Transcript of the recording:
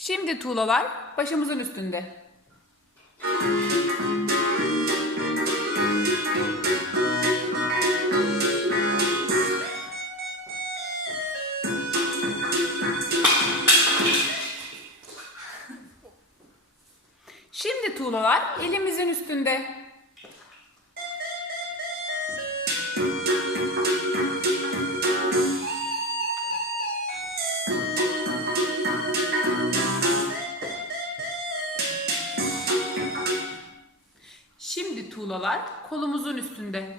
Şimdi tuğlalar başımızın üstünde. Şimdi tuğlalar elimizin üstünde. Şimdi tuğlalar kolumuzun üstünde.